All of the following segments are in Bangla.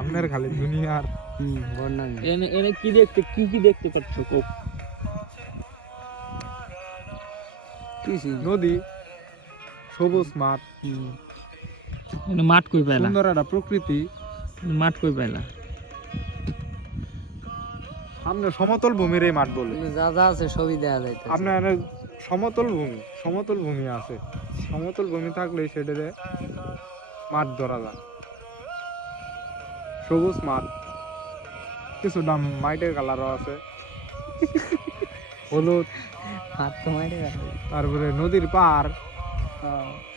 আপনার খালি দুনিয়ার। হুম এনে এনে কি দেখতে কি কি দেখতে পাচ্ছ নদী সবুজ মাঠ। মাঠ কই পাইলা? সুন্দর একটা প্রকৃতি। মাঠ কই পাইলা? সামনে সমতল ভূমির এই মাঠ বলে। যা যা আছে সবই দেখা যাইতেছে। আপনার সমতল ভূমি সমতল ভূমি আছে। সমতল ভূমি থাকলে সেটাতে মাঠ ধরা যায়। সবুজ মাঠ কিছু দাম মাইটের কালারও আছে। হলুদ। হাত তো মাইরে তারপরে নদীর পার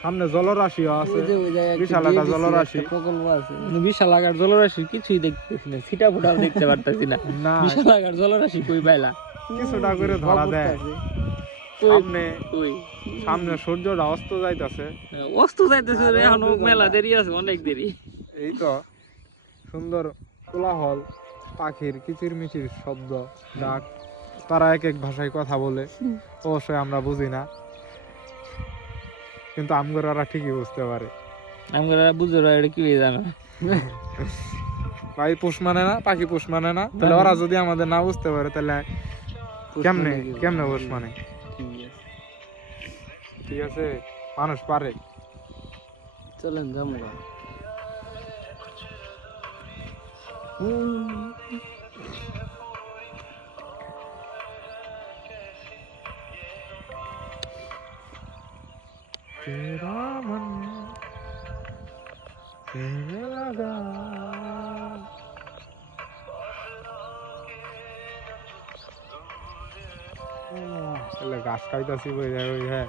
সামনে জলরাশিও আছে। বিশাল একটা জলরাশি। প্রকল্প আছে। মানে বিশাল আকার জলরাশি কিছুই দেখতেছি না ছিটা ফোটাও দেখতে পারতাছি না। না। বিশাল আকার জলরাশি কই পাইলা? কিছুটা করে ধরা দেয় সামনে কই সামনে সূর্যটা অস্ত যাইতাছে। অস্ত যাইতেছে রে, এখনও মেলা দেরি আছে অনেক দেরি। এই তো সুন্দর কোলাহল পাখির কিচির মিচির শব্দ ডাক তারা এক এক ভাষায় কথা বলে। অবশ্যই আমরা বুঝি না কিন্তু আমগরারা ঠিকই বুঝতে পারে। আমরা বুঝো রা এটা কি হয়ে জানো? ভাই পোষ মানে না পাখি পোষ মানে না? তাহলে ওরা যদি আমাদের না বুঝতে পারে তাহলে কেমনে কেমনে পোষ মানে। ঠিক আছে মানুষ পারে চলেন যাবো গা। तेरा मन तेरे लगा তাহলে গাছ খাইতাছি বই যায় ওই হ্যাঁ